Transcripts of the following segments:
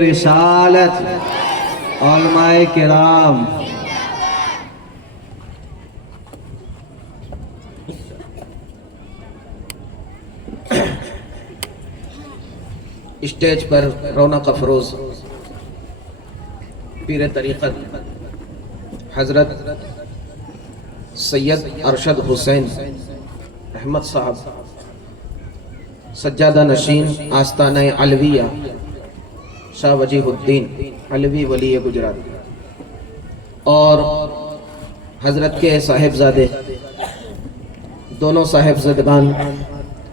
رسالت علماء کرام، اسٹیج پر رونق افروز پیر طریقت حضرت سید ارشد حسین احمد صاحب، سجادہ نشین آستانہ علویہ شاہ وجیہ الدین علوی ولی گجرات، اور حضرت کے صاحبزادے دونوں صاحبزادگان،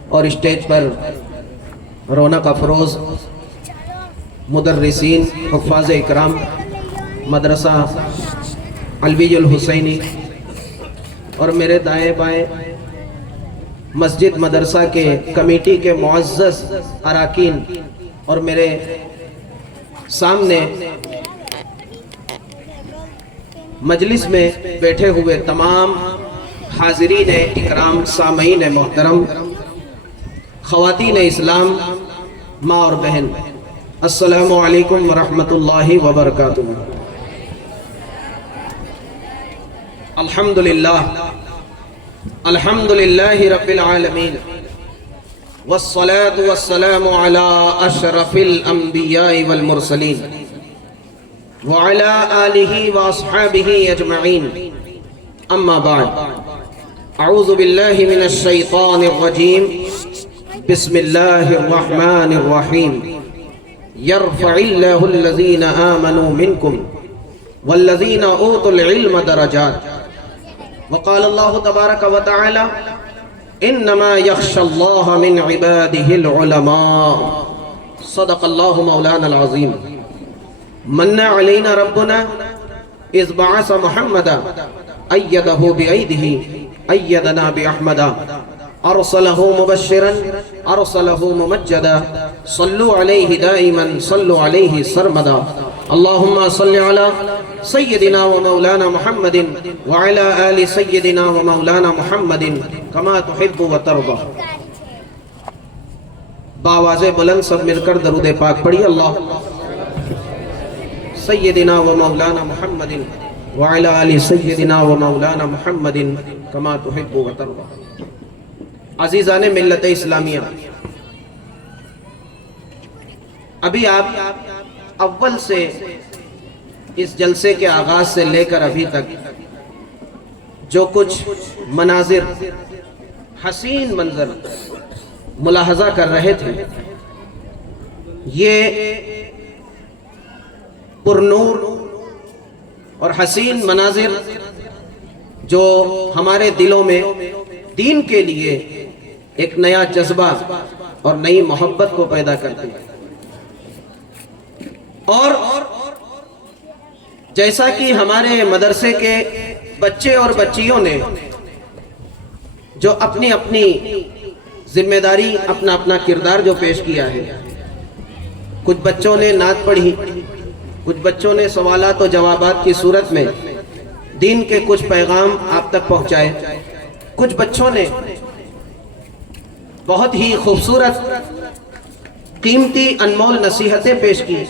اور اسٹیج پر رونق افروز مدرسین حفاظ اکرام مدرسہ علوی الحسینی، اور میرے دائیں بائیں مسجد مدرسہ کے کمیٹی کے معزز اراکین، اور میرے سامنے مجلس میں بیٹھے ہوئے تمام حاضرین اکرام، سامعین محترم، خواتین اسلام، ماں اور بہن، السلام علیکم ورحمۃ اللہ وبرکاتہ۔ الحمدللہ رب العالمین، والصلاة والسلام على اشرف الانبیاء والمرسلین وعلى آلہ واصحابہ اجمعین، اما بعد، اعوذ باللہ من الشیطان الرجیم، بسم اللہ الرحمن الرحیم، یرفع اللہ الذین آمنوا منکم والذین اوتوا العلم درجات، وقال اللہ تبارک وتعالی انما یخشى اللہ من عباده العلماء، صدق اللہ مولانا العظیم۔ من علینا ربنا اذ بعث محمدا ایدہ بأیدہ ایدنا بأحمدا، ارسلہ مبشرا ارسلہ ممجدا، صلو علیہ دائما صلو علیہ سرمدا، اللہم صل علی سیدنا و مولانا محمد وعلی آل سیدنا و مولانا محمد کما تحب و ترضى۔ بآواز بلند سب مل کر درود پاک پڑھی، اللہ سیدنا و مولانا محمد وعلی آل سیدنا و مولانا محمد کما تحب و ترضى۔ عزیزان ملت اسلامیہ، ابھی آپ اول سے اس جلسے کے آغاز سے لے کر ابھی تک جو کچھ مناظر، حسین منظر ملاحظہ کر رہے تھے، یہ پرنور اور حسین مناظر جو ہمارے دلوں میں دین کے لیے ایک نیا جذبہ اور نئی محبت کو پیدا کرتے ہیں، اور جیسا کہ ہمارے مدرسے کے بچے اور بچیوں نے جو اپنی اپنی ذمہ داری، اپنا اپنا کردار جو پیش کیا ہے، کچھ بچوں نے نعت پڑھی، کچھ بچوں نے سوالات و جوابات کی صورت میں دین کے کچھ پیغام آپ تک پہنچائے، کچھ بچوں نے بہت ہی خوبصورت قیمتی انمول نصیحتیں پیش کی،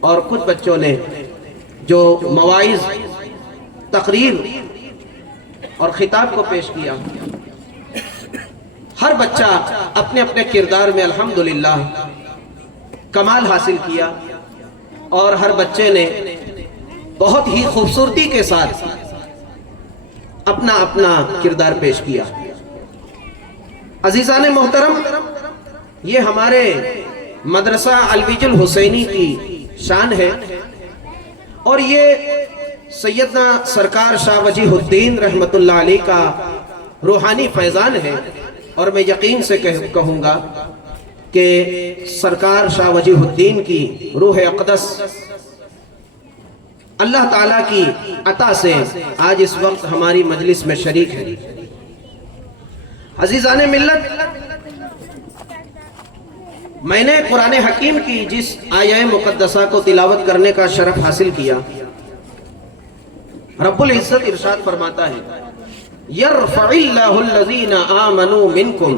اور کچھ بچوں نے جو مواعظ، تقریر اور خطاب کو پیش کیا۔ ہر بچہ اپنے اپنے کردار میں الحمدللہ کمال حاصل کیا، اور ہر بچے نے بہت ہی خوبصورتی کے ساتھ اپنا اپنا کردار پیش کیا۔ عزیزان محترم، یہ ہمارے مدرسہ علوی الحسینی کی شان ہے، اور یہ سیدنا سرکار شاہ وجیہ الدین رحمت اللہ علیہ کا روحانی فیضان ہے، اور میں یقین سے کہوں گا کہ سرکار شاہ وجیہ الدین کی روح اقدس اللہ تعالیٰ کی عطا سے آج اس وقت ہماری مجلس میں شریک ہے۔ عزیزان ملت، میں نے قرآن حکیم کی جس آیہ مقدسہ کو تلاوت کرنے کا شرف حاصل کیا، رب العزت ارشاد فرماتا ہے، یرفع اللہ الذین آمنوا منکم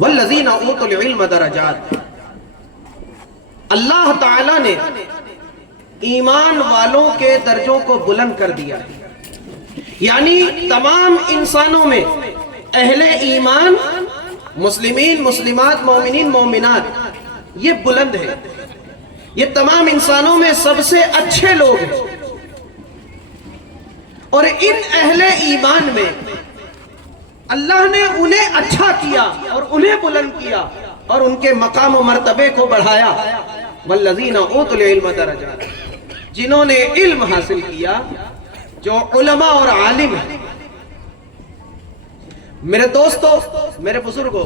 والذین اوتوا العلم درجات، اللہ تعالیٰ نے ایمان والوں کے درجوں کو بلند کر دیا، یعنی تمام انسانوں میں اہل ایمان، مسلمین، مسلمات، مومنین، مومنات، یہ بلند ہے، یہ تمام انسانوں میں سب سے اچھے لوگ ہیں، اور ان اہل ایمان میں اللہ نے انہیں اچھا کیا اور انہیں بلند کیا اور ان کے مقام و مرتبے کو بڑھایا۔ والذین اوتوا العلم درجات، جنہوں نے علم حاصل کیا، جو علماء اور عالم ہیں۔ میرے دوستو، میرے بزرگوں،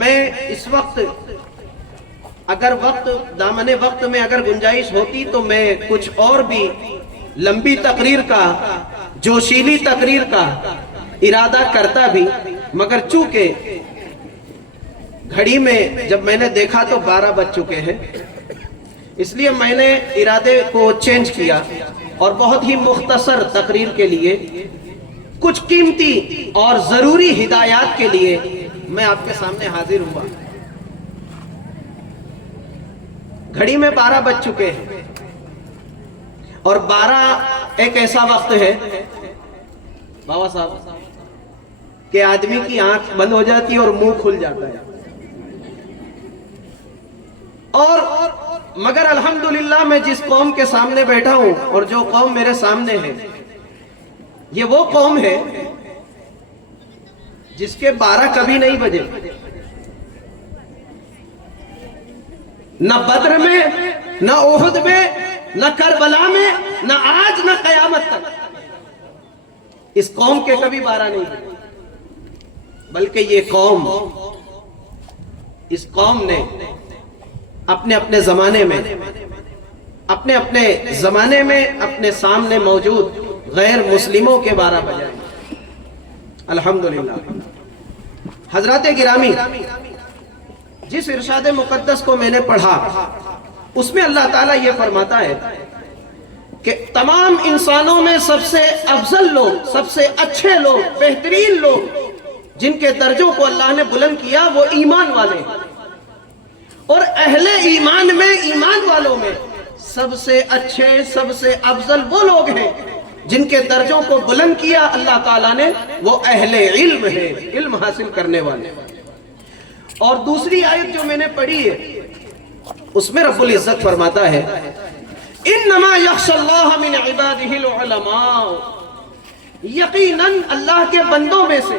میں اس وقت اگر دامن وقت میں اگر گنجائش ہوتی تو میں کچھ اور بھی لمبی تقریر کا، جوشیلی تقریر کا ارادہ کرتا بھی، مگر چونکہ گھڑی میں جب میں نے دیکھا تو 12 بج چکے ہیں، اس لیے میں نے ارادے کو چینج کیا اور بہت ہی مختصر تقریر کے لیے، کچھ قیمتی اور ضروری ہدایات کے لیے میں آپ کے سامنے حاضر ہوا۔ گھڑی میں 12 بج چکے ہیں، اور 12 ایک ایسا وقت ہے بابا صاحب کہ آدمی کی آنکھ بند ہو جاتی ہے اور منہ کھل جاتا ہے، اور مگر الحمدللہ میں جس قوم کے سامنے بیٹھا ہوں اور جو قوم میرے سامنے ہے، یہ وہ قوم ہے جس کے 12 کبھی نہیں بجے، نہ بدر میں، نہ احد میں، نہ کربلا میں، نہ آج، نہ قیامت تک اس قوم کے کبھی 12 نہیں بجے، بلکہ یہ قوم، اس قوم نے اپنے اپنے زمانے میں، اپنے سامنے موجود غیر مسلموں کے 12 بجائے۔ الحمدللہ۔ حضرات گرامی، جس ارشاد مقدس کو میں نے پڑھا اس میں اللہ تعالیٰ یہ فرماتا ہے کہ تمام انسانوں میں سب سے افضل لوگ، سب سے اچھے لوگ، بہترین لوگ جن کے درجوں کو اللہ نے بلند کیا وہ ایمان والے ہیں، اور اہل ایمان میں، ایمان والوں میں سب سے اچھے، سب سے افضل وہ لوگ ہیں جن کے درجوں کو بلند کیا اللہ تعالیٰ نے، وہ اہل علم ہے، علم حاصل کرنے والے۔ اور دوسری آیت جو میں نے پڑھی ہے اس میں رب العزت فرماتا ہے انما یخشی اللہ من عبادہ العلماء، یقیناً اللہ کے بندوں میں سے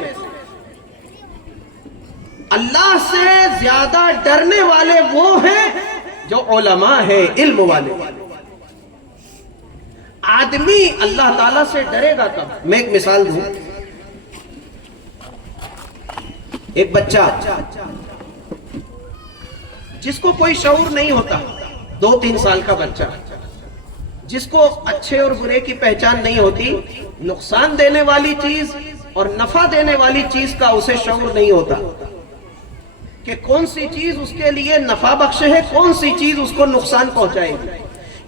اللہ سے زیادہ ڈرنے والے وہ ہیں جو علماء ہیں، علم والے۔ آدمی اللہ تعالیٰ سے ڈرے گا کب؟ میں ایک مثال دوں۔ ایک بچہ جس کو کوئی شعور نہیں ہوتا، 2-3 سال کا بچہ جس کو اچھے اور برے کی پہچان نہیں ہوتی، نقصان دینے والی چیز اور نفع دینے والی چیز کا اسے شعور نہیں ہوتا کہ کون سی چیز اس کے لیے نفع بخش ہے، کون سی چیز اس کو نقصان پہنچائے گی۔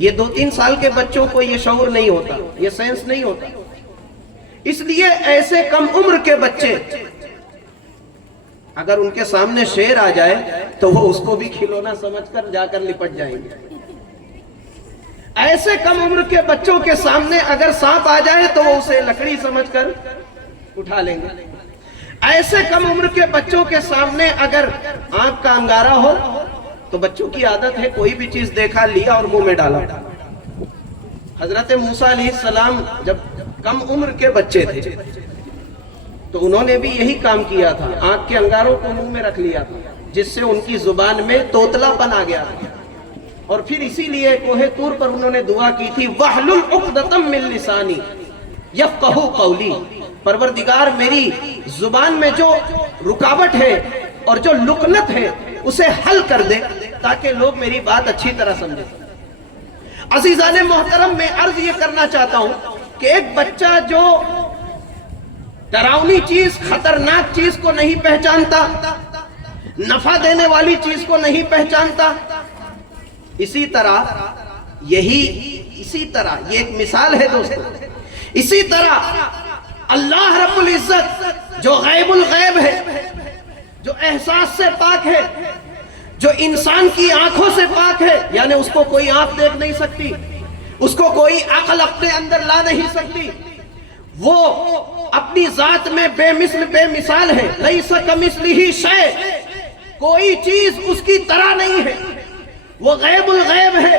یہ 2-3 سال کے بچوں کو یہ شعور نہیں ہوتا، یہ سینس نہیں ہوتا۔ اس لیے ایسے کم عمر کے بچے اگر ان کے سامنے شیر آ جائے تو وہ اس کو بھی کھلونا سمجھ کر جا کر لپٹ جائیں گے۔ ایسے کم عمر کے بچوں کے سامنے اگر سانپ آ جائے تو وہ اسے لکڑی سمجھ کر اٹھا لیں گے۔ ایسے کم عمر کے بچوں کے سامنے اگر آنکھ کا انگارہ ہو تو بچوں کی عادت ہے کوئی بھی چیز دیکھا، لیا اور منہ میں ڈالا۔ حضرت موسیٰ علیہ السلام جب کم عمر کے بچے تھے تو انہوں نے بھی یہی کام کیا تھا، آنکھ کے انگاروں کو منہ میں رکھ لیا تھا، جس سے ان کی زبان میں توتلا پن آ گیا تھا، اور پھر اسی لیے کوہ طور پر انہوں نے دعا کی تھی وَحْلُلْ عُقْدَةً مِّن لِّسَانِي يَفْقَهُوا قَوْلِي، پروردگار میری زبان میں جو رکاوٹ ہے اور جو لکنت ہے اسے حل کر دے تاکہ لوگ میری بات اچھی طرح سمجھیں۔ عزیزان محترم، میں عرض یہ کرنا چاہتا ہوں کہ ایک بچہ جو ڈراؤنی چیز، خطرناک چیز کو نہیں پہچانتا، نفع دینے والی چیز کو نہیں پہچانتا، اسی طرح یہ ایک مثال ہے دوستو، اسی طرح اللہ رب العزت جو غیب الغیب ہے، جو احساس سے پاک ہے، جو انسان کی آنکھوں سے پاک ہے، یعنی اس کو کوئی آنکھ دیکھ نہیں سکتی، اس کو کوئی عقل اپنے اندر لا نہیں سکتی، وہ اپنی ذات میں بے مثل بے مثال ہے، لیس کمثلہ شیء، کوئی چیز اس کی طرح نہیں ہے، وہ غیب الغیب ہے،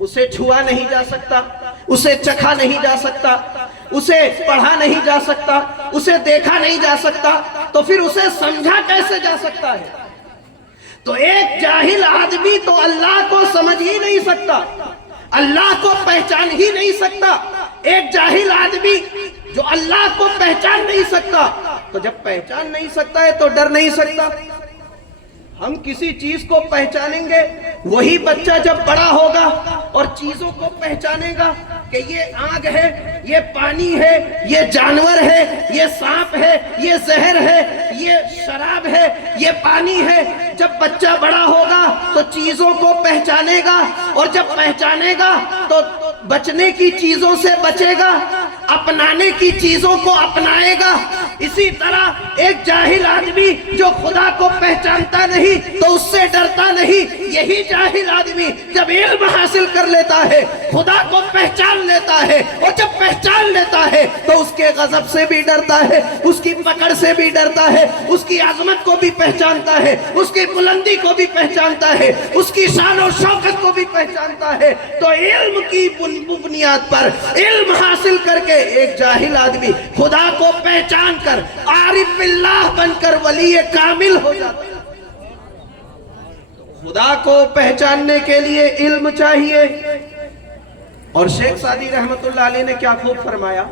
اسے چھوا نہیں جا سکتا، اسے چکھا نہیں جا سکتا، اسے پڑھا نہیں جا سکتا، اسے دیکھا نہیں جا سکتا، تو پھر اسے سمجھا کیسے جا سکتا ہے؟ تو ایک جاہل آدمی تو اللہ کو سمجھ ہی نہیں سکتا، اللہ کو پہچان ہی نہیں سکتا۔ ایک جاہل آدمی جو اللہ کو پہچان نہیں سکتا، تو جب پہچان نہیں سکتا ہے تو ڈر نہیں سکتا۔ ہم کسی چیز کو پہچانیں گے، وہی بچہ جب بڑا ہوگا اور چیزوں کو پہچانے گا کہ یہ آگ ہے، یہ پانی ہے، یہ جانور ہے، یہ سانپ ہے، یہ زہر ہے، یہ شراب ہے، یہ پانی ہے۔ جب بچہ بڑا ہوگا تو چیزوں کو پہچانے گا، اور جب پہچانے گا تو بچنے کی چیزوں سے بچے گا، اپنانے کی چیزوں کو اپنائے گا۔ اسی طرح ایک جاہل آدمی جو خدا کو پہچانتا نہیں تو اس سے ڈرتا نہیں، یہی جاہل آدمی جب علم حاصل کر لیتا ہے، خدا کو پہچان لیتا ہے، اور جب پہچان لیتا ہے تو اس کے غضب سے بھی ڈرتا ہے، اس کی پکڑ سے بھی ڈرتا ہے، اس کی عظمت کو بھی پہچانتا ہے، اس کی بلندی کو بھی پہچانتا ہے، اس کی شان و شوکت کو بھی پہچانتا ہے۔ تو علم کی بنیاد پر، علم حاصل کر کے ایک جاہل آدمی خدا کو پہچان کر عارف باللہ بن کر ولی کامل ہو جاتا ہے۔ خدا کو پہچاننے کے لیے علم چاہیے، اور شیخ سعدی رحمت اللہ علیہ نے کیا خوب فرمایا،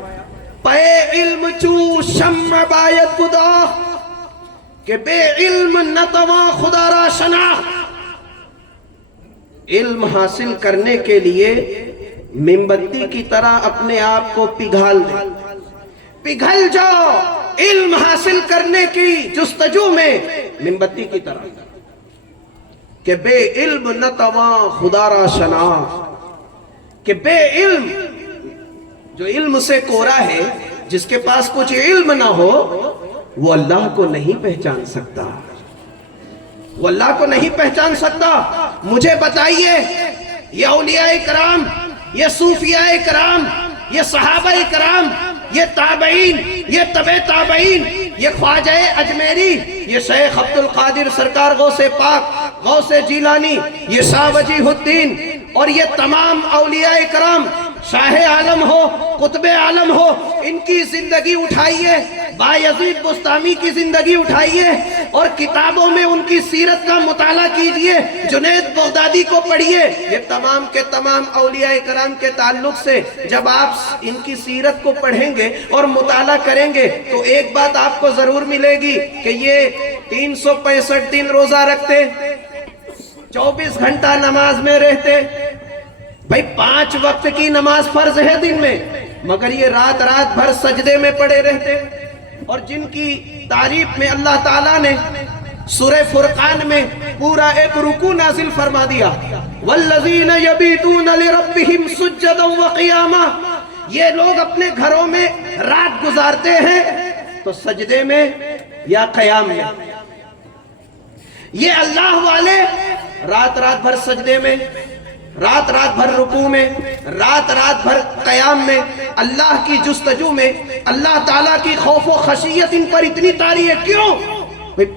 پے علم چو شمع باید خدا، کہ بے علم نتواں خدا را شناخت۔ علم حاصل کرنے کے لیے موم بتی کی طرح اپنے آپ کو پگھال دے، پگھل جاؤ علم حاصل کرنے کی جستجو میں موم بتی کی طرح، کہ بے علم نتواں خدا را شناخت، کہ بے علم، جو علم سے کورا ہے، جس کے پاس کچھ علم نہ ہو، وہ اللہ کو نہیں پہچان سکتا، وہ اللہ کو نہیں پہچان سکتا۔ مجھے بتائیے، یہ اولیاء کرام، یہ صوفیاء کرام، یہ صحابہ کرام، یہ تابعین، یہ تبع تابعین، یہ خواجہ اجمیری، یہ شیخ عبد القادر سرکار غوث پاک، غوث جیلانی، یہ شاہ وجیہ الدین، اور یہ تمام اولیاء کرام، شاہ عالم ہو، قطب عالم ہو، ان کی زندگی اٹھائیے، بایزید بستامی کی زندگی اٹھائیے، اور کتابوں میں ان کی سیرت کا مطالعہ کیجئے، جنید بغدادی کو پڑھیے۔ یہ تمام کے تمام اولیاء کرام کے تعلق سے جب آپ ان کی سیرت کو پڑھیں گے اور مطالعہ کریں گے تو ایک بات آپ کو ضرور ملے گی کہ یہ 365 دن روزہ رکھتے، 24 گھنٹہ نماز میں رہتے۔ بھائی 5 وقت کی نماز فرض ہے دن میں، مگر یہ رات رات بھر سجدے میں پڑے رہتے، اور جن کی تعریف میں اللہ تعالیٰ نے سورہ فرقان میں پورا ایک رکوع نازل فرما دیا، والذین یبیتون لربہم سجدا وقیاما۔ یہ لوگ اپنے گھروں میں رات گزارتے ہیں تو سجدے میں یا قیام میں، یہ اللہ والے رات رات بھر سجدے میں، رات رات بھر رکوع میں، رات رات بھر قیام میں، اللہ کی جستجو میں، اللہ تعالیٰ کی خوف و خشیت ان پر اتنی طاری ہے۔ کیوں؟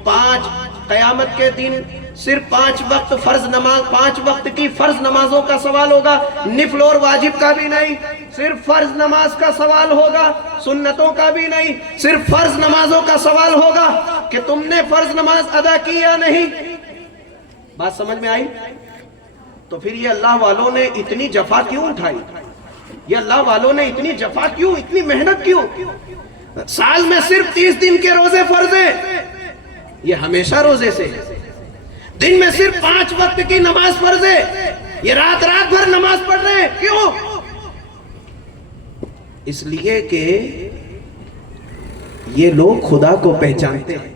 5 قیامت کے دن صرف 5 وقت فرض نماز، 5 وقت کی فرض نمازوں کا سوال ہوگا، نفل اور واجب کا بھی نہیں، صرف فرض نماز کا سوال ہوگا، سنتوں کا بھی نہیں، صرف فرض نمازوں کا سوال ہوگا کہ تم نے فرض نماز ادا کی یا نہیں۔ بات سمجھ میں آئی؟ تو پھر یہ اللہ والوں نے اتنی جفا کیوں اٹھائی؟ یہ اللہ والوں نے اتنی جفا کیوں، اتنی محنت کیوں؟ سال میں صرف 30 دن کے روزے فرض ہیں، یہ ہمیشہ روزے سے، دن میں صرف 5 وقت کی نماز فرض ہے، یہ رات رات بھر نماز پڑھ رہے ہیں۔ کیوں؟ اس لیے کہ یہ لوگ خدا کو پہچانتے ہیں،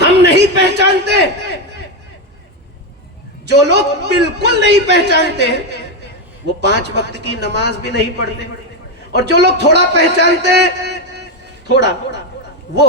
ہم نہیں پہچانتے۔ جو لوگ بالکل نہیں پہچانتے وہ 5 وقت کی نماز بھی نہیں پڑھتے، اور جو لوگ تھوڑا پہچانتے ہیں، تھوڑا، وہ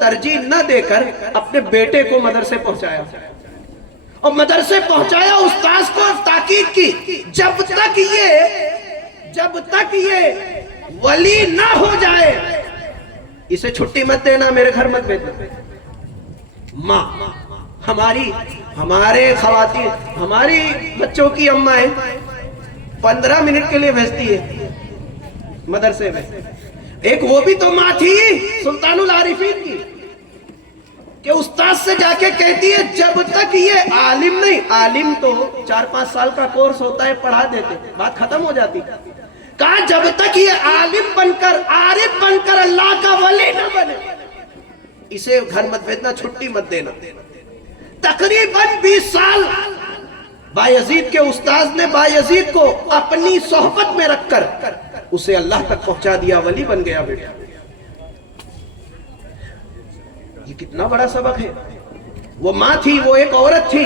ترجیح نہ دے کر اپنے بیٹے کو مدرسے پہنچایا، اور مدرسے پہنچایا، استاذ کو تاکید کی جب تک یہ ولی نہ ہو جائے اسے چھٹی مت دینا، میرے گھر مت بھیجنا۔ ماں ہمارے خواتین، ہماری بچوں کی اماں 15 منٹ کے لیے بھیجتی ہے مدرسے میں۔ ایک وہ بھی تو ماں تھی سلطان العارفین کی کہ استاذ سے جا کے کہتی ہے جب تک یہ عالم نہیں، عالم تو 4-5 سال کا کورس ہوتا ہے، پڑھا دیتے، بات ختم ہو جاتی، کہا جب تک یہ عالم بن کر، عارف بن کر اللہ کا ولی نہ بنے اسے گھر مت بھیجنا، چھٹی مت دینا۔ تقریباً 20 سال بایزید کے استاذ نے بایزید کو اپنی صحبت میں رکھ کر اسے اللہ تک پہنچا دیا، ولی بن گیا بیٹا۔ یہ کتنا بڑا سبق ہے۔ وہ ماں تھی، وہ ایک عورت تھی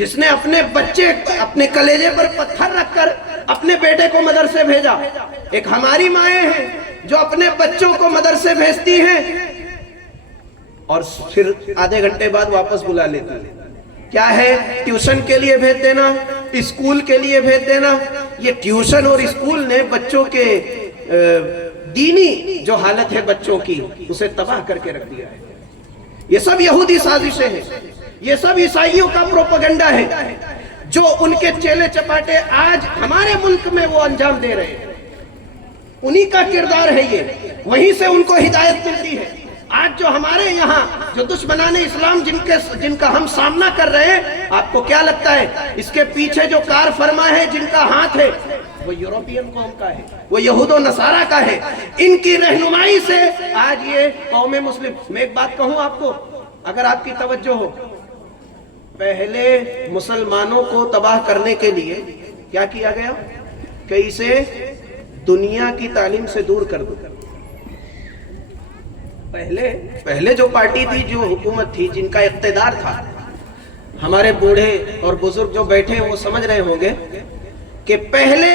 جس نے اپنے بچے اپنے کلیجے پر پتھر رکھ کر اپنے بیٹے کو مدرسے بھیجا۔ ایک ہماری مائیں ہیں جو اپنے بچوں کو مدرسے بھیجتی ہیں اور پھر آدھے گھنٹے بعد واپس بلا لیتی ہیں۔ کیا ہے؟ ٹیوشن کے لیے بھیج دینا، اسکول کے لیے بھیج دینا۔ یہ ٹیوشن اور اسکول نے بچوں کے دینی جو حالت ہے بچوں کی اسے تباہ کر کے رکھ دیا ہے۔ یہ سب یہودی سازشیں ہیں، یہ سب عیسائیوں کا پروپیگنڈا ہے جو ان کے چیلے چپاٹے آج ہمارے ملک میں وہ انجام دے رہے ہیں۔ انہی کا کردار ہے یہ، وہیں سے ان کو ہدایت ملتی ہے۔ آج جو ہمارے یہاں جو دشمنان اسلام جن کا ہم سامنا کر رہے ہیں، آپ کو کیا لگتا ہے اس کے پیچھے جو کار فرما ہے، جن کا ہاتھ ہے، وہ یورپین قوم کا ہے، وہ یہود و نصارہ کا ہے۔ ان کی رہنمائی سے آج یہ قوم مسلم۔ میں ایک بات کہوں آپ کو، اگر آپ کی توجہ ہو، پہلے مسلمانوں کو تباہ کرنے کے لیے کیا کیا گیا کہ اسے دنیا کی تعلیم سے دور کر دو۔ پہلے جو پارٹی تھی، جو حکومت تھی، جن کا اقتدار تھا، ہمارے بوڑھے اور بزرگ جو بیٹھے ہیں وہ سمجھ رہے ہوں گے کہ پہلے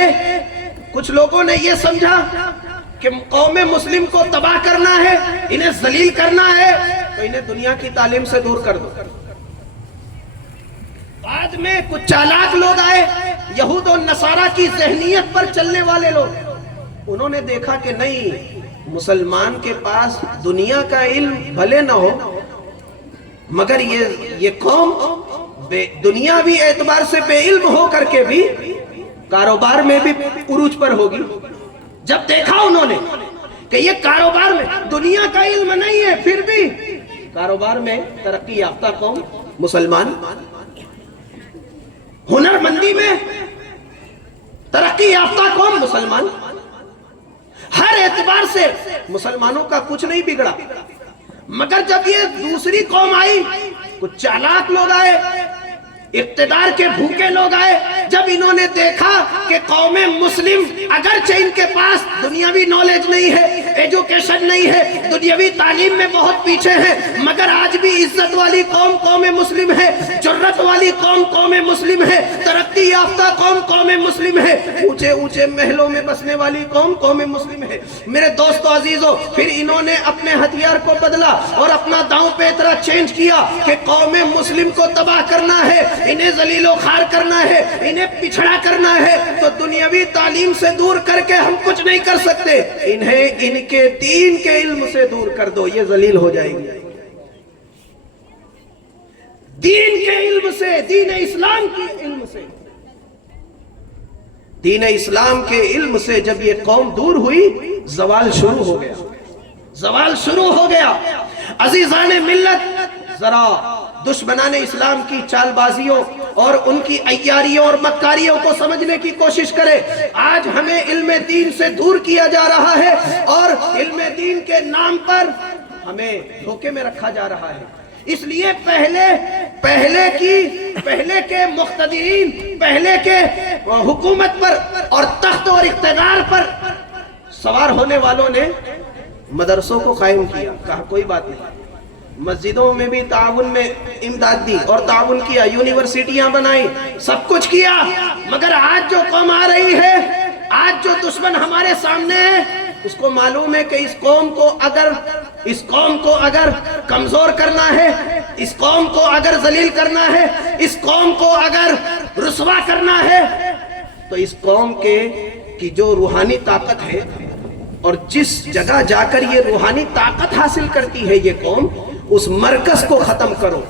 کچھ لوگوں نے یہ سمجھا کہ قوم مسلم کو تباہ کرنا ہے، انہیں ذلیل کرنا ہے، تو انہیں دنیا کی تعلیم سے دور کر دو۔ بعد میں کچھ چالاک لوگ آئے، یہود و نصارہ کی ذہنیت پر چلنے والے لوگ، انہوں نے دیکھا کہ نہیں، مسلمان کے پاس دنیا کا علم بھلے نہ ہو مگر یہ قوم دنیاوی اعتبار سے بے علم ہو کر کے بھی کاروبار میں بھی عروج پر ہوگی۔ جب دیکھا انہوں نے کہ یہ کاروبار میں دنیا کا علم نہیں ہے، پھر بھی کاروبار میں ترقی یافتہ قوم مسلمان، ہنر مندی میں ترقی یافتہ قوم مسلمان، ہر اعتبار سے مسلمانوں کا کچھ نہیں بگڑا۔ مگر جب یہ دوسری قوم آئی، کچھ چالاک لوگ آئے، اقتدار کے بھوکے لوگ آئے، جب انہوں نے دیکھا کہ قوم مسلم اگرچہ ان کے پاس دنیاوی نالج نہیں ہے، ایجوکیشن نہیں ہے، دنیاوی تعلیم میں بہت پیچھے ہیں، مگر آج بھی عزت والی قوم مسلم ہے، جرت والی قوم مسلم ہے، ترقی یافتہ قوم مسلم ہے، اونچے اونچے محلوں میں بسنے والی قوم مسلم ہے۔ میرے دوستو عزیزو، پھر انہوں نے اپنے ہتھیار کو بدلا اور اپنا داؤں پہ اتنا چینج کیا کہ قوم مسلم کو تباہ کرنا ہے، انہیں ذلیل و خوار کرنا ہے، انہیں پچھڑا کرنا ہے، تو دنیاوی تعلیم سے دور کر کے ہم کچھ نہیں کر سکتے، انہیں ان کے دین کے علم سے دور کر دو، یہ ذلیل ہو جائیں گے۔ دین کے علم سے، دین اسلام کے علم سے، دین اسلام کے علم سے جب یہ قوم دور ہوئی، زوال شروع ہو گیا، زوال شروع ہو گیا۔ عزیزان ملت، ذرا دشمنان اسلام کی چال بازیوں اور ان کی عیاریوں اور مکاریوں کو سمجھنے کی کوشش کرے۔ آج ہمیں علم دین سے دور کیا جا رہا ہے اور علم دین کے نام پر ہمیں دھوکے میں رکھا جا رہا ہے۔ اس لیے پہلے کے مقتدرین، پہلے کے حکومت پر اور تخت اور اقتدار پر سوار ہونے والوں نے مدرسوں کو قائم کیا، کہا کوئی بات نہیں، مسجدوں میں بھی تعاون میں امداد دی اور تعاون کیا، یونیورسٹیاں بنائی، سب کچھ کیا، مگر آج جو قوم آ رہی ہے، آج جو دشمن ہمارے سامنے ہے، اس کو معلوم ہے کہ اس قوم کو اگر اس قوم کو اگر کمزور کرنا ہے، اس قوم کو اگر ذلیل کرنا ہے، اس قوم کو اگر رسوا کرنا ہے، تو اس قوم کی جو روحانی طاقت ہے اور جس جگہ جا کر یہ روحانی طاقت حاصل کرتی ہے یہ قوم، اس مرکز کو ختم کرو۔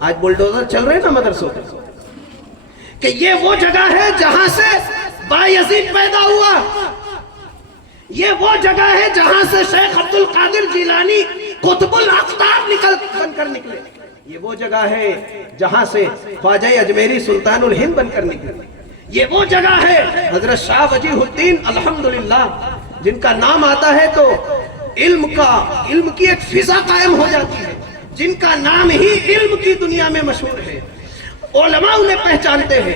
آج بلڈوزر چل رہے ہیں نا مدرسوں کے، کہ یہ وہ جگہ ہے جہاں سے بایزید پیدا ہوا، یہ وہ جگہ ہے جہاں سے شیخ عبد القادر جیلانی قطب الاقطاب بن کر نکلے، یہ وہ جگہ ہے جہاں سے خواجہ اجمیری سلطان الہند بن کر نکلے، یہ وہ جگہ ہے حضرت شاہ وجیہ الدین الحمدللہ جن کا نام آتا ہے تو علم کی ایک فضا قائم ہو جاتی ہے، جن کا نام ہی علم کی دنیا میں مشہور ہے، علماء انہیں پہچانتے ہیں،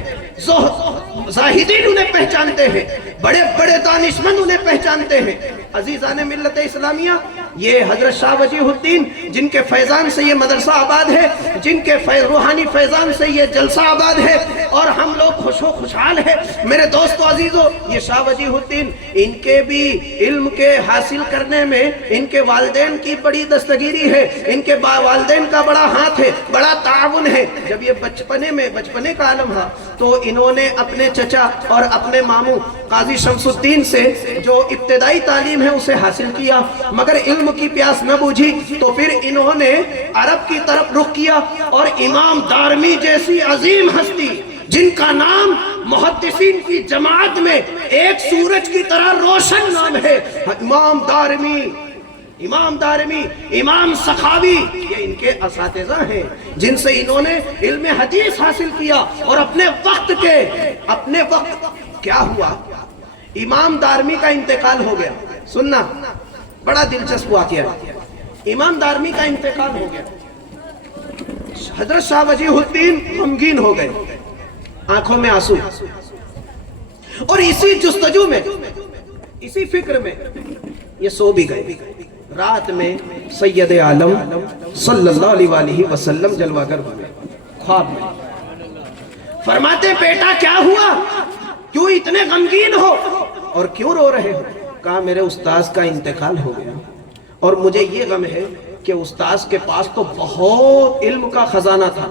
زاہدین انہیں پہچانتے ہیں، بڑے بڑے دانشمند انہیں پہچانتے ہیں۔ عزیزان ملت اسلامیہ، یہ حضرت شاہ وجیہ الدین جن کے فیضان سے یہ مدرسہ آباد ہے، جن کے روحانی فیضان سے یہ جلسہ آباد ہے، اور ہم لوگ خوش و خوشحال ہیں۔ میرے دوستو عزیزو، یہ شاہ وجیہ الدین، ان کے بھی علم کے حاصل کرنے میں ان کے والدین کی بڑی دستگیری ہے، ان کے والدین کا بڑا ہاتھ ہے، بڑا تعاون ہے۔ جب یہ بچپنے کا عالم تھا تو انہوں نے اپنے چچا اور اپنے ماموں قاضی شمس الدین سے جو ابتدائی تعلیم ہے اسے حاصل کیا، مگر علم کی پیاس نہ بوجھی تو پھر انہوں نے عرب کی طرف رخ کیا، اور امام دارمی جیسی عظیم ہستی جن کا نام محدثین کی جماعت میں ایک سورج کی طرح روشن نام ہے، امام دارمی، امام سخاوی، یہ ان کے اساتذہ ہیں جن سے انہوں نے علم حدیث حاصل کیا۔ اور اپنے وقت کیا ہوا، امام دارمی کا انتقال ہو گیا۔ سننا بڑا دلچسپ واقعہ ہے، امام دارمی کا انتقال ہو گیا، حضرت شاہ وجیہ الدین غمگین ہو گئے، آنکھوں میں آنسو، اور اسی جستجو میں، اسی فکر میں یہ سو بھی گئے۔ رات میں سید عالم صلی اللہ علیہ وآلہ وسلم جلوہ گر ہوئے خواب میں، فرماتے بیٹا کیا ہوا، کیوں اتنے غمگین ہو اور کیوں رو رہے ہو؟ کہا میرے استاذ کا انتقال ہو گیا، اور مجھے یہ غم ہے کہ استاذ کے پاس تو بہت علم کا خزانہ تھا،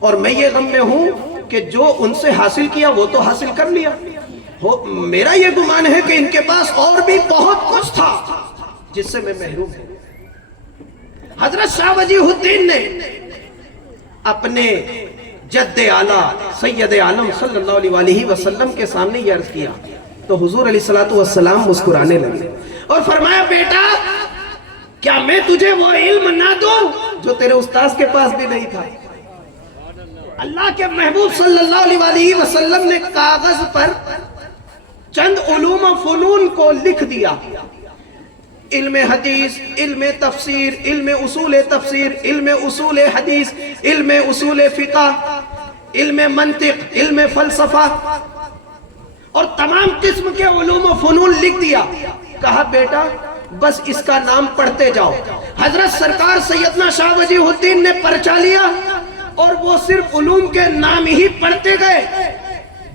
اور میں یہ غم میں ہوں کہ جو ان سے حاصل کیا وہ تو حاصل کر لیا، میرا یہ گمان ہے کہ ان کے پاس اور بھی بہت کچھ تھا جس سے میں محروم ہوں۔ حضرت شاہ وجیہ الدین نے اپنے جد اعلیٰ سید عالم صلی اللہ علیہ وآلہ وسلم کے سامنے یہ عرض کیا تو حضور علیہ السلام مسکرانے لگے اور فرمایا بیٹا کیا میں تجھے وہ علم نہ دوں جو تیرے استاذ کے پاس بھی نہیں تھا؟ اللہ کے محبوب صلی اللہ علیہ وآلہ وسلم نے کاغذ پر چند علوم و فنون کو لکھ دیا، علم حدیث، علم تفسیر، علم اصول تفسیر، علم اصول حدیث، علم اصول فقہ، علم منطق، علم فلسفہ، اور تمام قسم کے علوم و فنون لکھ دیا۔ کہا بیٹا بس اس کا نام پڑھتے جاؤ۔ حضرت سرکار سیدنا شاہ وجیہ الدین نے پرچہ لیا اور وہ صرف علوم کے نام ہی پڑھتے گئے۔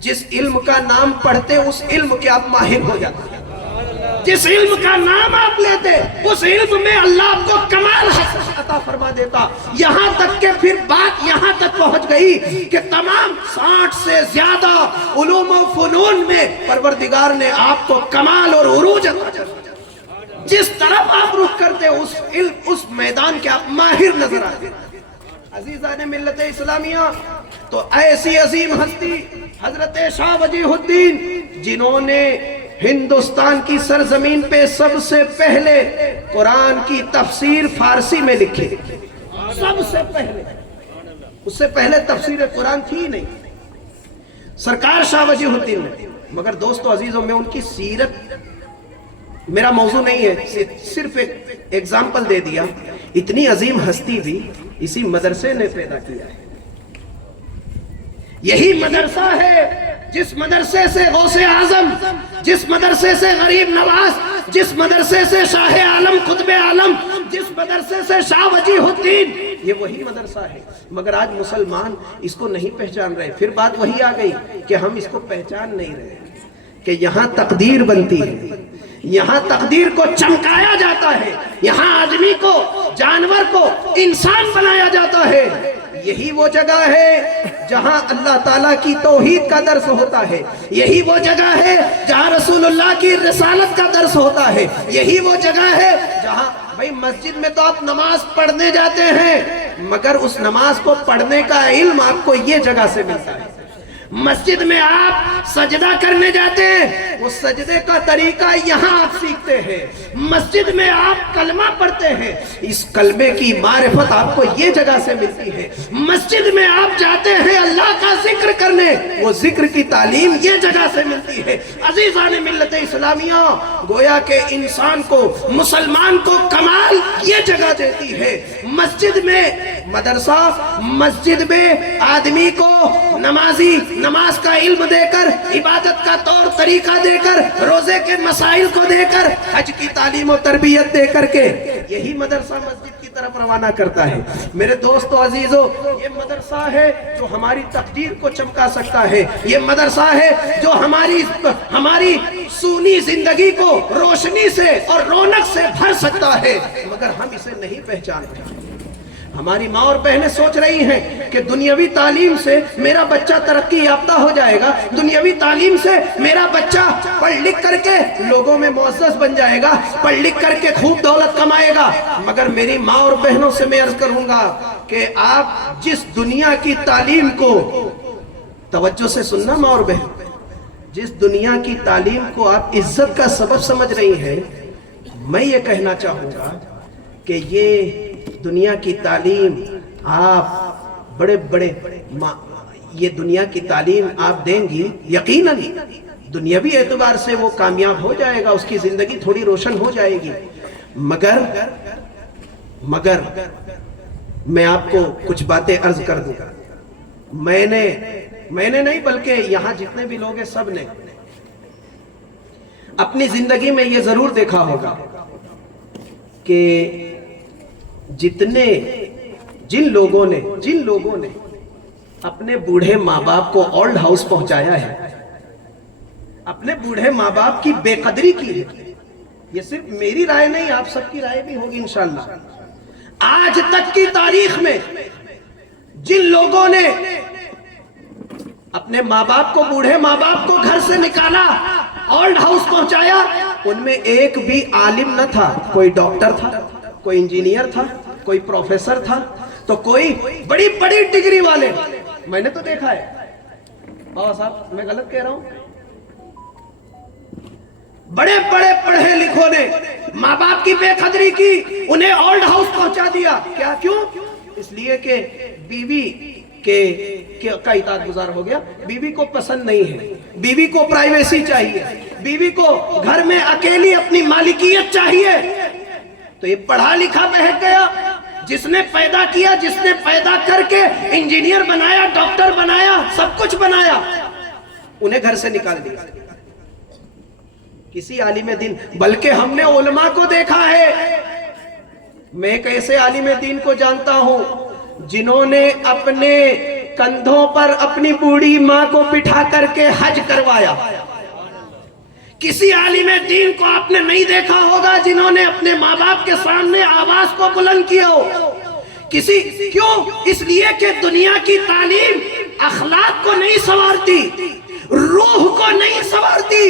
جس علم کا نام پڑھتے اس علم کے آپ ماہر ہو جاتے، جس علم کا نام آپ لیتے اس علم میں اللہ آپ کو کمال عطا فرما دیتا۔ یہاں تک کہ پھر بات یہاں تک پہنچ گئی کہ تمام 60 سے زیادہ علوم و فنون میں پروردگار نے آپ کو کمال اور عروج عطا فرمایا۔ جس طرف آپ رخ کرتے اس میدان کے آپ ماہر نظر آتے۔ عزیزان ملت اسلامیہ، تو ایسی عظیم ہستی حضرت شاہ وجیہ الدین جنہوں نے ہندوستان کی سرزمین پہ سب سے پہلے قرآن کی تفسیر فارسی میں لکھی، سب سے پہلے، اس سے پہلے تفسیر قرآن تھی نہیں، سرکار شاہ وجیہ الدین نے۔ مگر دوستو عزیزوں میں ان کی سیرت میرا موضوع نہیں ہے، صرف ایک ایگزامپل دے دیا۔ اتنی عظیم ہستی بھی اسی مدرسے نے پیدا کیا ہے۔ یہی مدرسہ ہے جس مدرسے سے غوث اعظم، جس مدرسے سے غریب نواز، جس مدرسے سے شاہ عالم قطب عالم، جس مدرسے سے شاہ وجیہ الدین، یہ وہی مدرسہ ہے۔ مگر آج مسلمان اس کو نہیں پہچان رہے۔ پھر بات وہی آ گئی کہ ہم اس کو پہچان نہیں رہے، کہ یہاں تقدیر بنتی ہے، یہاں تقدیر کو چمکایا جاتا ہے، یہاں آدمی کو، جانور کو انسان بنایا جاتا ہے۔ یہی وہ جگہ ہے جہاں اللہ تعالیٰ کی توحید کا درس ہوتا ہے، یہی وہ جگہ ہے جہاں رسول اللہ کی رسالت کا درس ہوتا ہے، یہی وہ جگہ ہے جہاں بھئی مسجد میں تو آپ نماز پڑھنے جاتے ہیں، مگر اس نماز کو پڑھنے کا علم آپ کو یہ جگہ سے ملتا ہے۔ مسجد میں آپ سجدہ کرنے جاتے ہیں، وہ سجدے کا طریقہ یہاں آپ سیکھتے ہیں۔ مسجد میں آپ کلمہ پڑھتے ہیں، اس کلمے کی معرفت آپ کو یہ جگہ سے ملتی ہے۔ مسجد میں آپ جاتے ہیں اللہ کا ذکر کرنے، وہ ذکر کی تعلیم یہ جگہ سے ملتی ہے۔ عزیزان ملت اسلامیہ، گویا کہ انسان کو، مسلمان کو کمال یہ جگہ دیتی ہے۔ مسجد میں مدرسہ، مسجد میں آدمی کو نماز کا علم دے کر، عبادت کا طور طریقہ دے کر، روزے کے مسائل کو دے کر، حج کی تعلیم و تربیت دے کر کے یہی مدرسہ مسجد کی طرف روانہ کرتا ہے۔ میرے دوستو عزیزو، یہ مدرسہ ہے جو ہماری تقدیر کو چمکا سکتا ہے، یہ مدرسہ ہے جو ہماری سونی زندگی کو روشنی سے اور رونق سے بھر سکتا ہے، مگر ہم اسے نہیں پہچانتے۔ ہماری ماں اور بہنیں سوچ رہی ہیں کہ دنیاوی تعلیم سے میرا بچہ ترقی یافتہ ہو جائے گا، دنیاوی تعلیم سے میرا بچہ پڑھ لکھ کر کے لوگوں میں معزز بن جائے گا، پڑھ لکھ کر کے خوب دولت کمائے گا۔ مگر میری ماں اور بہنوں سے میں عرض کروں گا کہ آپ جس دنیا کی تعلیم کو، توجہ سے سننا ماں اور بہن، جس دنیا کی تعلیم کو آپ عزت کا سبب سمجھ رہی ہیں، میں یہ کہنا چاہوں گا کہ یہ دنیا کی تعلیم آپ بڑے یہ دنیا کی تعلیم آپ دیں گی، یقیناً دنیاوی اعتبار سے وہ کامیاب ہو جائے گا، اس کی زندگی تھوڑی روشن ہو جائے گی، مگر میں آپ کو کچھ باتیں عرض کر دوں گا۔ میں نے نہیں بلکہ یہاں جتنے بھی لوگ ہیں سب نے اپنی زندگی میں یہ ضرور دیکھا ہوگا کہ جن لوگوں نے اپنے بوڑھے ماں باپ کو اولڈ ہاؤس پہنچایا ہے، اپنے بوڑھے ماں باپ کی بے قدری کی ہے، یہ صرف میری رائے نہیں، آپ سب کی رائے بھی ہوگی انشاءاللہ۔ آج تک کی تاریخ میں جن لوگوں نے اپنے ماں باپ کو، بوڑھے ماں باپ کو گھر سے نکالا، اولڈ ہاؤس پہنچایا، ان میں ایک بھی عالم نہ تھا۔ کوئی ڈاکٹر تھا، کوئی انجینئر تھا، کوئی پروفیسر تھا، تو کوئی بڑی بڑی ڈگری والے، میں نے تو دیکھا ہے۔ بابا صاحب میں غلط کہہ رہا ہوں؟ بڑے بڑے پڑھے لکھوں نے ماں باپ کی بے قدری کی، انہیں اولڈ ہاؤس پہنچا دیا۔ کیوں؟ اس لیے کہ بیوی کا اطاعت گزار ہو گیا، بیوی کو پسند نہیں ہے، بیوی کو پرائیویسی چاہیے، بیوی کو گھر میں اکیلی اپنی مالکیت چاہیے۔ تو یہ پڑھا لکھا بہک گیا، جس نے پیدا کیا، جس نے پیدا کر کے انجینئر بنایا، ڈاکٹر بنایا، سب کچھ بنایا، انہیں گھر سے نکال دیا۔ کسی عالم دین، بلکہ ہم نے علماء کو دیکھا ہے، میں ایک ایسے عالم دین کو جانتا ہوں جنہوں نے اپنے کندھوں پر اپنی بوڑھی ماں کو بٹھا کر کے حج کروایا۔ کسی عالم دین کو آپ نے نہیں دیکھا ہوگا جنہوں نے اپنے ماں باپ کے سامنے آواز کو بلند کیا ہو۔ کیوں؟ اس لیے کہ دنیا کی تعلیم اخلاق کو نہیں سنوارتی، روح کو نہیں سنوارتی،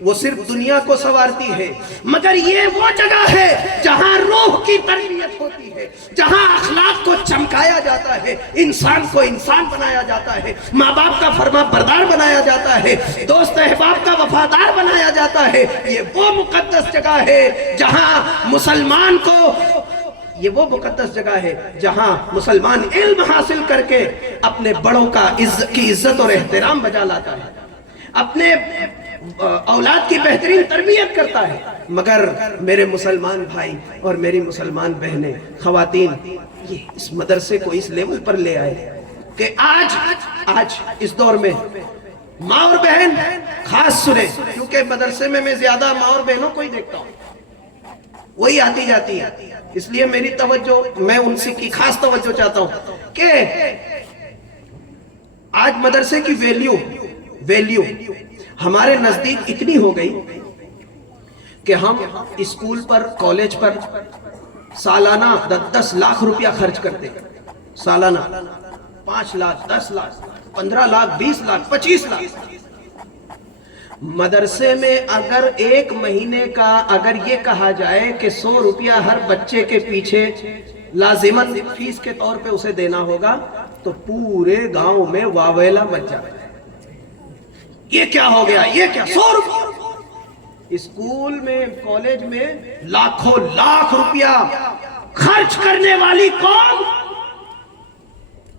وہ صرف دنیا کو سنوارتی ہے۔ مگر یہ وہ جگہ ہے جہاں روح کی تربیت ہوتی ہے، جہاں اخلاق کو چمکایا جاتا ہے، انسان کو انسان بنایا جاتا ہے، ماں باپ کا فرما بردار بنایا جاتا ہے، دوست احباب کا وفادار بنایا جاتا ہے۔ یہ وہ مقدس جگہ ہے جہاں مسلمان کو، یہ وہ مقدس جگہ ہے جہاں مسلمان علم حاصل کر کے اپنے بڑوں کی عزت اور احترام بجا لاتا ہے، اپنے اولاد کی بہترین تربیت کرتا ہے۔ مگر میرے مسلمان بھائی اور میری مسلمان بہنیں، خواتین، یہ اس مدرسے کو اس لیول پر لے آئے کہ آج اس دور میں ماں اور بہن خاص سنیں، کیونکہ مدرسے میں زیادہ ماں اور بہنوں کو ہی دیکھتا ہوں، وہی آتی جاتی ہے، اس لیے میری توجہ، میں ان سے کی خاص توجہ چاہتا ہوں کہ آج مدرسے کی ویلیو ہمارے نزدیک اتنی ہو گئی کہ ہم اسکول پر کالج پر سالانہ 10 لاکھ روپیہ خرچ کرتے ہیں، سالانہ 5 لاکھ 10 لاکھ 15 لاکھ 20 لاکھ 25 لاکھ۔ مدرسے میں اگر ایک مہینے کا اگر یہ کہا جائے کہ 100 روپیہ ہر بچے کے پیچھے لازماً فیس کے طور پہ اسے دینا ہوگا تو پورے گاؤں میں واویلا مچ جاتا ہے۔ یہ کیا ہو گیا، یہ کیا 100 روپیہ؟ اسکول میں کالج میں لاکھوں لاکھ روپیہ خرچ کرنے والی قوم،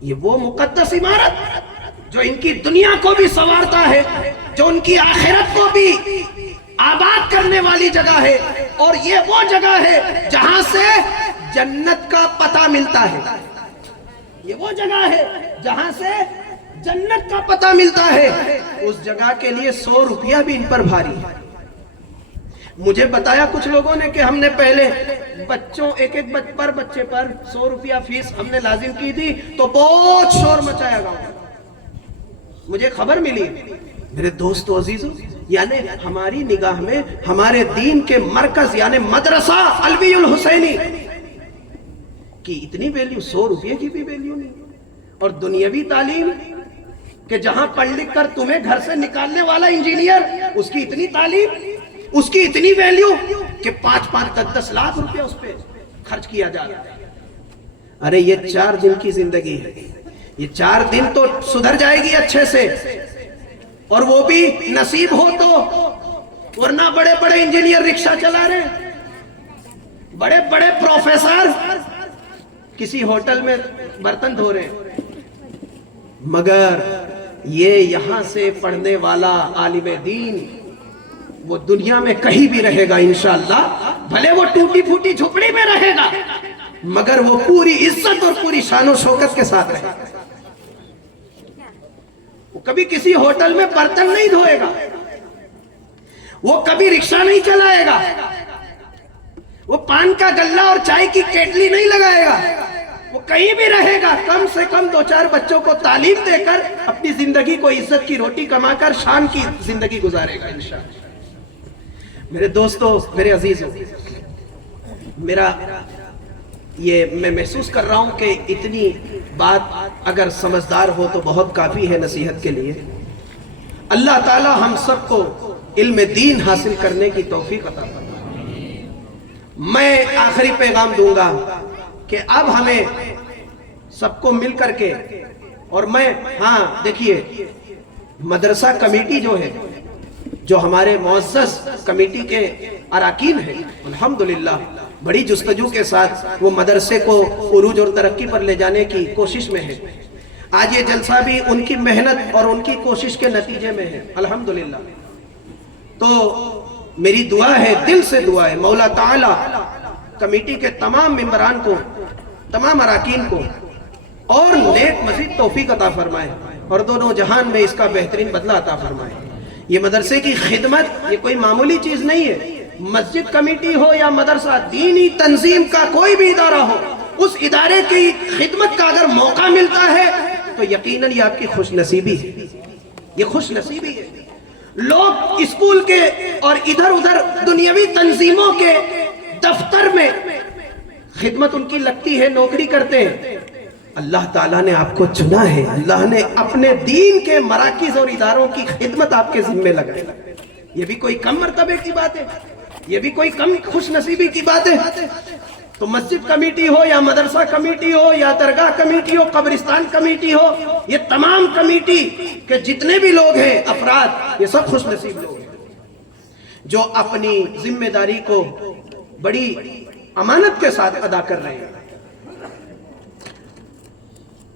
یہ وہ مقدس عمارت جو ان کی دنیا کو بھی سنوارتا ہے، جو ان کی آخرت کو بھی آباد کرنے والی جگہ ہے، اور یہ وہ جگہ ہے جہاں سے جنت کا پتہ ملتا ہے، یہ وہ جگہ ہے جہاں سے جنت کا پتہ ملتا ہے۔ اس جگہ کے لیے 100 روپیہ بھی ان پر بھاری ہے۔ مجھے بتایا کچھ لوگوں نے کہ ہم نے پہلے بچوں ایک پر بچے پر 100 روپیہ فیس ہم نے لازم کی تھی تو بہت شور مچایا گاؤں۔ مجھے خبر ملی میرے دوستو عزیزو، یعنی ہماری نگاہ میں ہمارے دین کے مرکز یعنی مدرسہ علوی الحسینی کی اتنی ویلیو 100 روپیے کی بھی ویلیو نہیں، اور دنیاوی تعلیم کہ جہاں پڑھ لکھ کر تمہیں گھر سے نکالنے والا انجینئر، اس کی اتنی تعلیم، اس کی اتنی ویلیو کہ 5-10 لاکھ روپیہ اس پہ خرچ کیا جا رہا ہے۔ ارے یہ 4 دن کی زندگی ہے، یہ 4 دن تو سدھر جائے گی اچھے سے، اور وہ بھی نصیب ہو تو، ورنہ بڑے بڑے انجینئر رکشہ چلا رہے ہیں، بڑے بڑے پروفیسر کسی ہوٹل میں برتن دھو رہے ہیں، مگر یہ یہاں سے پڑھنے والا عالم دین وہ دنیا میں کہیں بھی رہے گا انشاءاللہ، بھلے وہ ٹوٹی پھوٹی جھپڑی میں رہے گا مگر وہ پوری عزت اور پوری شان و شوکت کے ساتھ رہے گا۔ وہ کبھی کسی ہوٹل میں برتن نہیں دھوئے گا، وہ کبھی رکشہ نہیں چلائے گا، وہ پان کا گلہ اور چائے کی کیٹلی نہیں لگائے گا، وہ کہیں بھی رہے گا کم سے کم 2-4 بچوں کو تعلیم دے کر اپنی زندگی کو عزت کی روٹی کما کر شان کی زندگی گزارے گا انشاءاللہ۔ میرے دوستو، میرے عزیزوں، میرا یہ میں محسوس کر رہا ہوں کہ اتنی بات اگر سمجھدار ہو تو بہت کافی ہے نصیحت کے لیے۔ اللہ تعالی ہم سب کو علم دین حاصل کرنے کی توفیق عطا فرمائے۔ میں آخری پیغام دوں گا کہ اب ہمیں سب کو مل کر کے، اور میں دیکھیے مدرسہ کمیٹی جو ہے، جو ہمارے معزز کمیٹی کے اراکین ہیں، الحمدللہ بڑی جستجو کے ساتھ وہ مدرسے کو عروج اور ترقی پر لے جانے کی کوشش میں ہے۔ آج یہ جلسہ بھی ان کی محنت اور ان کی کوشش کے نتیجے میں ہے الحمدللہ۔ تو میری دعا ہے، دل سے دعا ہے، مولا تعالی کمیٹی کے تمام ممبران کو، تمام اراکین کو اور نیک مزید توفیق عطا فرمائے، اور دونوں جہان میں اس کا بہترین بدلہ عطا فرمائے۔ یہ مدرسے کی خدمت یہ کوئی معمولی چیز نہیں ہے۔ مسجد کمیٹی ہو یا مدرسہ، دینی تنظیم کا کوئی بھی ادارہ ہو، اس ادارے کی خدمت کا اگر موقع ملتا ہے تو یقیناً یہ آپ کی خوش نصیبی ہے، یہ خوش نصیبی ہے۔ لوگ اسکول کے اور ادھر ادھر دنیاوی تنظیموں کے دفتر میں خدمت ان کی لگتی ہے، نوکری کرتے ہیں، اللہ تعالیٰ نے آپ کو چنا ہے، اللہ نے اپنے دین کے مراکز اور اداروں کی خدمت آپ کے ذمہ لگائی۔ یہ بھی کوئی کم مرتبے کی بات ہے، یہ بھی کوئی کم خوش نصیبی کی بات ہے۔ تو مسجد کمیٹی ہو یا مدرسہ کمیٹی ہو یا درگاہ کمیٹی ہو، قبرستان کمیٹی ہو، یہ تمام کمیٹی کے جتنے بھی لوگ ہیں، افراد، یہ سب خوش نصیب لوگ ہیں جو اپنی ذمہ داری کو بڑی امانت کے ساتھ ادا کر رہے ہیں۔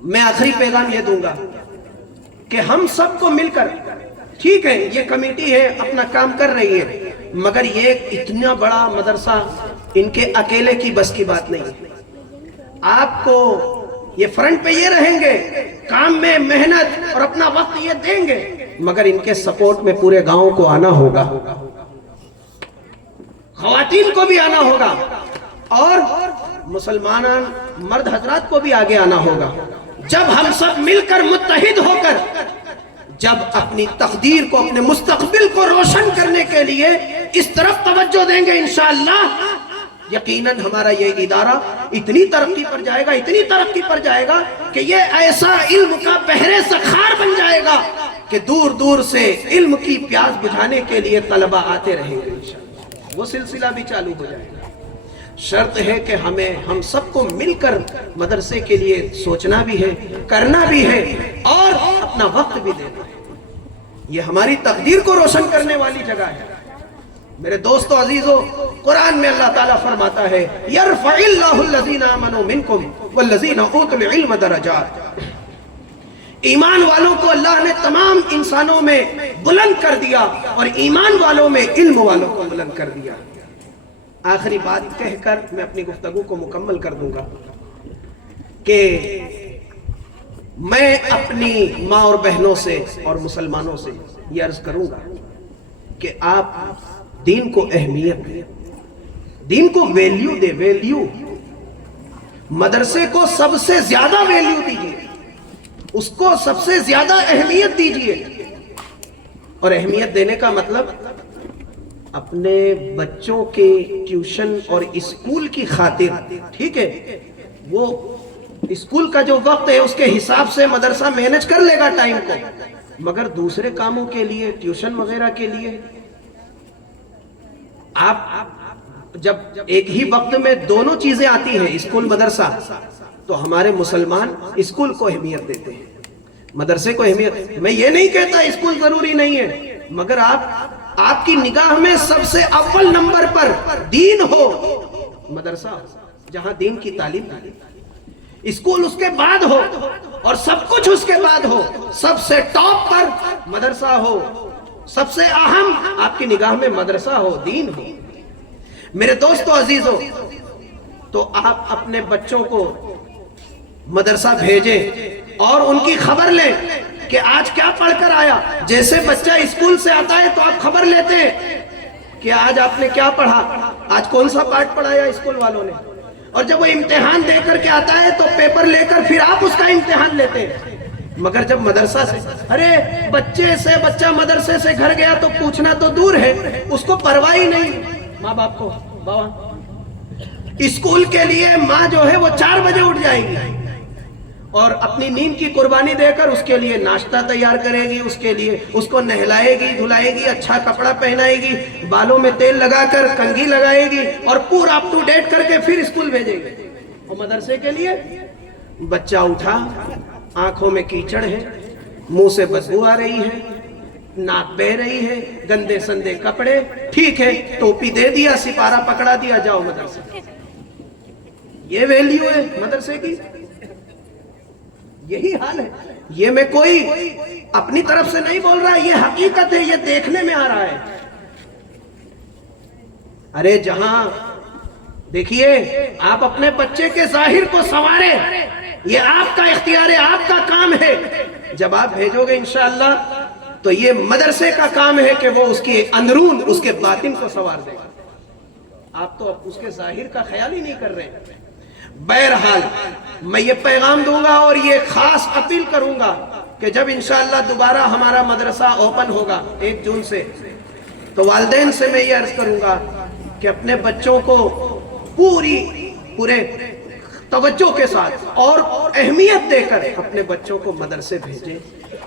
میں آخری پیغام یہ دوں گا کہ ہم سب کو مل کر، ٹھیک ہے یہ کمیٹی ہے اپنا کام کر رہی ہے، مگر یہ اتنا بڑا مدرسہ ان کے اکیلے کی بس کی بات نہیں ہے۔ آپ کو یہ فرنٹ پہ یہ رہیں گے، کام میں محنت اور اپنا وقت یہ دیں گے، مگر ان کے سپورٹ میں پورے گاؤں کو آنا ہوگا، خواتین کو بھی آنا ہوگا، اور مسلمان مرد حضرات کو بھی آگے آنا ہوگا۔ جب ہم سب مل کر متحد ہو کر جب اپنی تقدیر کو اپنے مستقبل کو روشن کرنے کے لیے اس طرف توجہ دیں گے انشاءاللہ یقیناً ہمارا یہ ادارہ اتنی ترقی پر جائے گا اتنی ترقی پر جائے گا کہ یہ ایسا علم کا بحر سخار بن جائے گا کہ دور دور سے علم کی پیاس بجھانے کے لیے طلبہ آتے رہیں گے انشاءاللہ۔ وہ سلسلہ بھی چالو ہو جائے گا۔ شرط ہے کہ ہم سب کو مل کر مدرسے کے لیے سوچنا بھی ہے، کرنا بھی ہے اور اپنا وقت بھی دینا ہے۔ یہ ہماری تقدیر کو روشن کرنے والی جگہ ہے۔ میرے دوستو عزیزو، قرآن میں اللہ تعالیٰ فرماتا ہے یرفع اللہ الذین آمنوا منکم والذین اوتوا العلم درجات۔ ایمان والوں کو اللہ نے تمام انسانوں میں بلند کر دیا اور ایمان والوں میں علم والوں کو بلند کر دیا۔ آخری بات کہہ کر میں اپنی گفتگو کو مکمل کر دوں گا کہ میں اپنی ماں اور بہنوں سے اور مسلمانوں سے یہ عرض کروں گا کہ آپ دین کو اہمیت دیں، دین کو ویلیو دے، ویلیو مدرسے کو سب سے زیادہ ویلیو دیجیے، اس کو سب سے زیادہ اہمیت دیجیے۔ اور اہمیت دینے کا مطلب اپنے بچوں کے ٹیوشن اور اسکول کی خاطر، ٹھیک ہے، وہ اسکول کا جو وقت ہے اس کے حساب سے مدرسہ مینج کر لے گا ٹائم کو، مگر دوسرے کاموں کے لیے ٹیوشن وغیرہ کے لیے آپ جب ایک ہی وقت میں دونوں چیزیں آتی ہیں اسکول مدرسہ، تو ہمارے مسلمان اسکول کو اہمیت دیتے ہیں، مدرسے کو اہمیت۔ میں یہ نہیں کہتا اسکول ضروری نہیں ہے، مگر آپ کی نگاہ میں سب سے اول نمبر پر دین ہو، مدرسہ جہاں دین کی تعلیم دی، اسکول اس کے بعد ہو اور سب کچھ اس کے بعد ہو، سب سے ٹاپ پر مدرسہ ہو، سب سے اہم آپ کی نگاہ میں مدرسہ ہو، دین ہو۔ میرے دوستو عزیزو، تو آپ اپنے بچوں کو مدرسہ بھیجیں اور ان کی خبر لیں کہ آج کیا پڑھ کر آیا۔ جیسے بچہ اسکول سے آتا ہے تو آپ خبر لیتے ہیں کہ آج آپ نے کیا پڑھا، آج کون سا پارٹ پڑھایا اسکول والوں نے، اور جب وہ امتحان دے کر کے آتا ہے تو پیپر لے کر پھر آپ اس کا امتحان لیتے ہیں۔ مگر جب مدرسہ سے، ارے بچہ مدرسے سے گھر گیا تو پوچھنا تو دور ہے، اس کو پرواہ ہی نہیں ماں باپ کو۔ بابا اسکول کے لیے ماں جو ہے وہ 4 بجے اٹھ جائے گی اور اپنی نیند کی قربانی دے کر اس کے لیے ناشتہ تیار کرے گی، اس کے لیے اس کو نہلائے گی، دھلائے گی، اچھا کپڑا پہنائے گی، بالوں میں تیل لگا کر کنگھی لگائے گی اور پورا اپ ٹو ڈیٹ کر کے پھر اسکول بھیجے گی۔ اور مدرسے کے لیے بچہ اٹھا، آنکھوں میں کیچڑ ہے، منہ سے بدبو آ رہی ہے، ناک بہ رہی ہے، گندے سندے کپڑے، ٹھیک ہے، ٹوپی دے دیا، سپارہ پکڑا دیا، جاؤ مدرسے۔ یہ ویلیو ہے مدرسے کی، یہی حال ہے۔ یہ میں کوئی اپنی طرف سے نہیں بول رہا، یہ حقیقت ہے، یہ دیکھنے میں آ رہا ہے۔ ارے جہاں دیکھیے، آپ اپنے بچے کے ظاہر کو سنواریں، یہ آپ کا اختیار ہے، آپ کا کام ہے۔ جب آپ بھیجو گے انشاءاللہ تو یہ مدرسے کا کام ہے کہ وہ اس کی اندرون، اس کے باطن کو سنوار دے گا۔ آپ تو اس کے ظاہر کا خیال ہی نہیں کر رہے۔ بہرحال میں یہ پیغام دوں گا اور یہ خاص اپیل کروں گا کہ جب انشاءاللہ دوبارہ ہمارا مدرسہ اوپن ہوگا 1 جون سے، تو والدین سے میں یہ عرض کروں گا کہ اپنے بچوں کو پورے توجہ کے ساتھ اور اہمیت دے کر اپنے بچوں کو مدرسے بھیجیں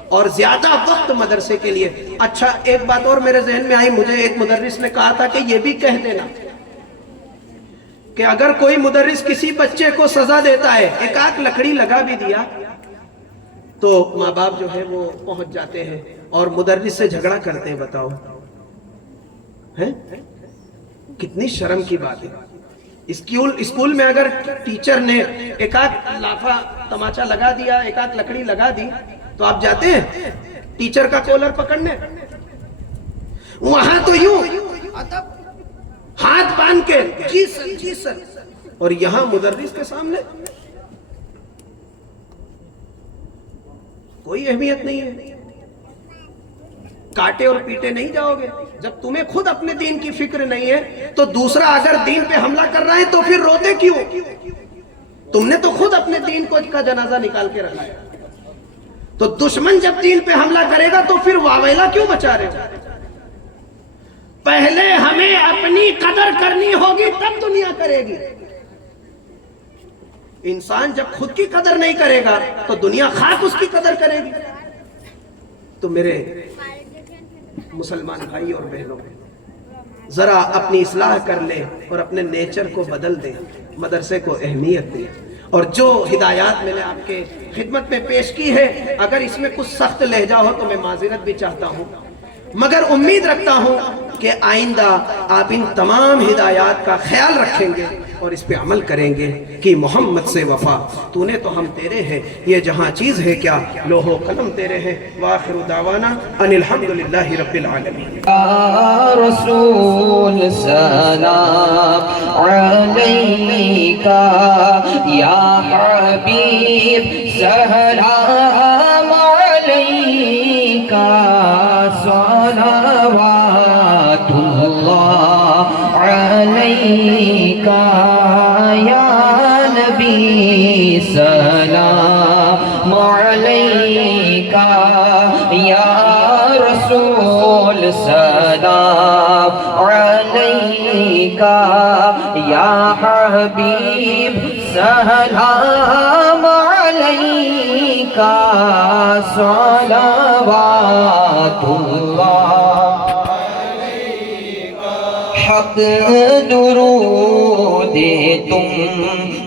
اور زیادہ وقت مدرسے کے لیے۔ اچھا، ایک بات اور میرے ذہن میں آئی، مجھے ایک مدرس نے کہا تھا کہ یہ بھی کہہ دینا کہ اگر کوئی مدرس کسی بچے کو سزا دیتا ہے، ایک آنکھ لکڑی لگا بھی دیا، تو ماں باپ جو ہے وہ پہنچ جاتے ہیں اور مدرس سے جھگڑا کرتے ہیں۔ بتاؤ کتنی شرم کی بات ہے۔ اسکول میں اگر ٹیچر نے ایک آنکھ لافہ تماچا لگا دیا، ایک آنکھ لکڑی لگا دی، تو آپ جاتے ہیں ٹیچر کا کولر پکڑنے؟ وہاں تو یوں ہاتھ باندھ کے جی سر جی سر، اور یہاں مدرس کے سامنے کوئی اہمیت نہیں ہے۔ کاٹے اور پیٹے نہیں جاؤ گے۔ جب تمہیں خود اپنے دین کی فکر نہیں ہے تو دوسرا اگر دین پہ حملہ کر رہا ہے تو پھر روتے کیوں؟ تم نے تو خود اپنے دین کا جنازہ نکال کے رکھا ہے۔ تو دشمن جب دین پہ حملہ کرے گا تو پھر واویلا کیوں بچا رہے ہو؟ پہلے ہمیں اپنی قدر کرنی ہوگی تب دنیا کرے گی۔ انسان جب خود کی قدر نہیں کرے گا تو دنیا خاک اس کی قدر کرے گی۔ تو میرے مسلمان بھائی اور بہنوں، ذرا اپنی اصلاح کر لیں اور اپنے نیچر کو بدل دیں، مدرسے کو اہمیت دیں۔ اور جو ہدایات میں نے آپ کے خدمت میں پیش کی ہے، اگر اس میں کچھ سخت لہجہ ہو تو میں معذرت بھی چاہتا ہوں، مگر امید رکھتا ہوں کہ آئندہ آپ ان تمام ہدایات کا خیال رکھیں گے اور اس پہ عمل کریں گے کہ محمد سے وفا، تو نے تو ہم تیرے ہیں، یہ جہاں چیز ہے کیا لوح و قلم تیرے ہیں۔ وآخر دعوانا ان الحمدللہ رب العالمین۔ یا رسول سلام علیکہ، یا حبیب سلام علیکہ، صلوات اللہ علیکہ، یا نبی سلام علیکہ، یا رسول سلام علیکہ، یا حبیب سلام علیکہ، صلوات اللہ حق درود تم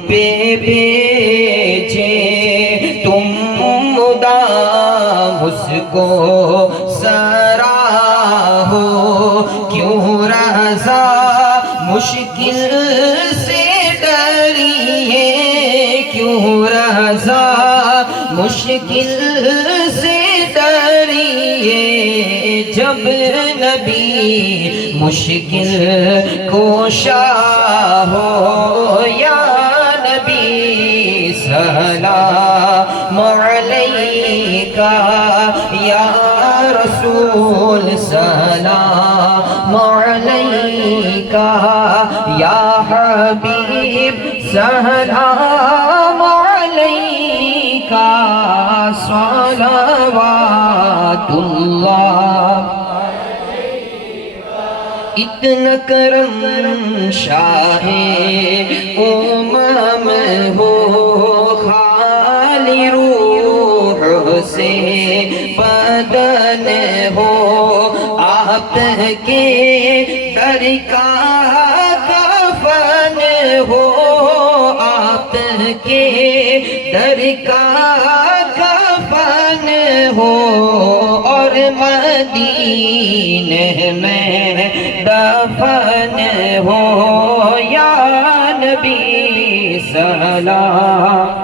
پہ بھیجے، تم مدام اس کو سراہو، کیوں رضا مشکل سے ڈریے، کیوں رضا مشکل سے ڈریے، جب نبی مشکل کوشا ہو، یا نبی سلام علیکہ، یا رسول سلام علیکہ، یا حبیب سلام علیکہ، صلوات اللہ۔ اتنا کرم شاہ امم ہو، خالی روح سے بدن ہو، آپ کے در کا کفن ہو، آپ کے در کا کفن ہو، اور مدینے میں دفن ہو، یا نبی سلام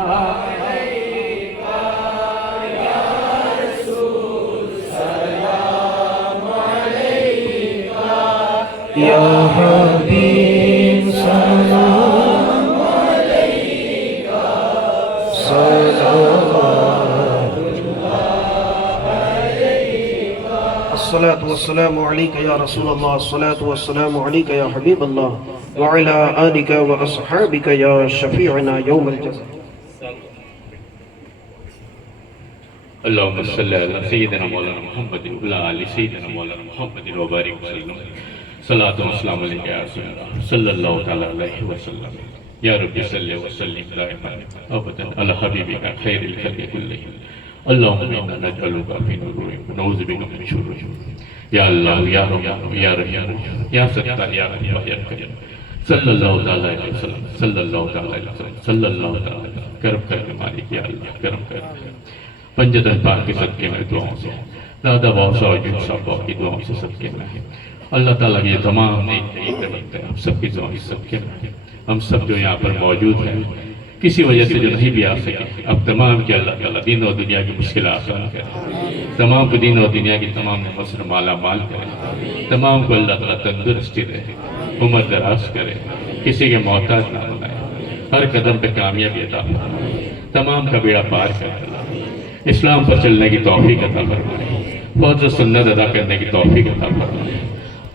یا حبیب سلام علیکہ، صلوات الصلاة والسلام عليك يا رسول الله، الصلاة والسلام عليك يا حبيب الله، وعلى آلك وأصحابك يا شفيعنا يوم الجزاء۔ اللهم صل على سيدنا مولانا محمد وعلى آل سيدنا مولانا محمد وبارك وسلم، صلاة والسلام عليك يا رسول الله صلى الله تعالى عليه وسلم، يا رب صل وسلم دائما ابدا على حبيبك خير الخلق كلهم، اللهم انا نجعلك في نورهم ونعوذ بك من شرورهم، یا اللہ یا رحمان یا رحیم یا ستار یا رحیم یا کریم، صلی اللہ تعالی علیہ وسلم، صلی اللہ تعالی علیہ وسلم، صلی اللہ تعالی علیہ وسلم، کرم کر کے مالک یا اللہ کرم کر کے، پنجتن پاک کے صدقے میں دعاؤں سے، دادا باؤ صاحب جن صاحب باؤ کی دعاؤں سے صدقے میں ہے، اللہ تعالیٰ یہ تمام نیک نیک بنتے ہیں، ہم سب کی دعاؤں سے صدقے میں ہے، ہم سب جو یہاں پر موجود ہیں، کسی وجہ سے جو نہیں بھی آ سکے، اب تمام کے اللہ تعالیٰ دین اور دنیا کی مشکلات آسان کرے، تمام کو دین اور دنیا کی تمام نعمت سے مالا مال کرے، تمام کو اللہ تعالیٰ تندرستی دے، عمر دراز کرے، کسی کے محتاج نہ بنائے، ہر قدم پہ کامیابی عطا فرمائے، تمام کا بیڑا پار کرے، اسلام پر چلنے کی توفیق عطا فرمائے، فرض و سنت ادا کرنے کی توفیق عطا فرمائے،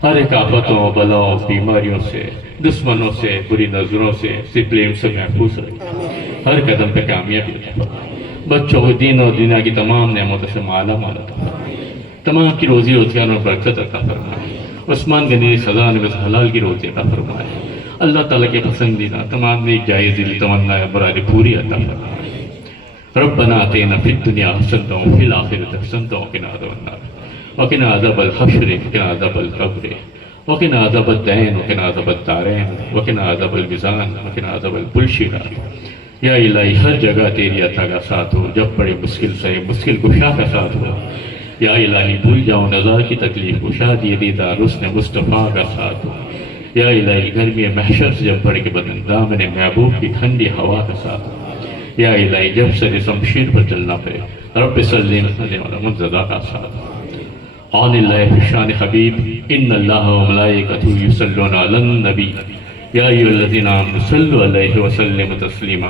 ہر ایک آفتوں بلاؤں بیماریوں سے دشمنوں سے بری نظروں سے سپلیم سے محفوظ رکھے، ہر قدم پہ کامیابی عطا فرمائے، بچوں کو دین اور دنیا کی تمام نعمتوں سے مالا مال عطا فرمائے، تمام کی روزی روزگار اور برکت عطا فرمائے، عثمان غنی خزانے میں سے حلال کی روزی عطا فرمائے، اللہ تعالیٰ کے پسندیدہ تمام نیک جائز دلی تمنا براری پوری عطا فرمائے۔ ربنا آتنا فی الدنیا حسنۃ وفی الآخرۃ حسنۃ وقنا عذاب النار وقنا عذاب الحشر وقنا عذاب القبر وقنا عذاب الدین وقنا عذاب الدارین وقنا عذاب المیزان وقنا عذاب البلشرہ۔ یا الہی ہر جگہ تیری عطا کا ساتھ ہو، جب بڑے مشکل سے مشکل کشا کا ساتھ ہو۔ یا الہی بھول جاؤ نظر کی تکلیف کشا دیے دیدار حسن مصطفیٰ کا ساتھ ہو۔ یا الہی گرمی محشر سے جب بڑھ کے بدن دامن محبوب کی ٹھنڈی ہوا کا ساتھ ہو۔ یا الہی جب سے شمشیر پر چلنا پڑے رب صلی علی منزدہ کا ساتھ ہو۔ عن اللہ فی شان حبیب ان اللہ و ملائکتہ یصلون علی النبی یا ایھا الذین آمنوا صلوا علیہ وسلموا تسلیما۔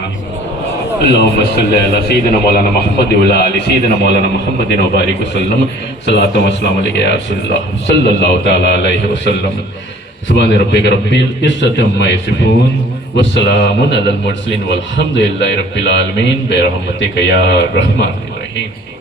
اللہم صلی علی سیدنا مولانا محمد و علی آل سیدنا مولانا محمد وبارک وسلم۔ صلاۃ و سلام علیک یا رسول اللہ صلی اللہ تعالی علیہ وسلم۔ سبحان ربک رب العزۃ عما یصفون والسلام علی المرسلین والحمد للہ رب العالمین برحمتک یا الرحمن الرحیم۔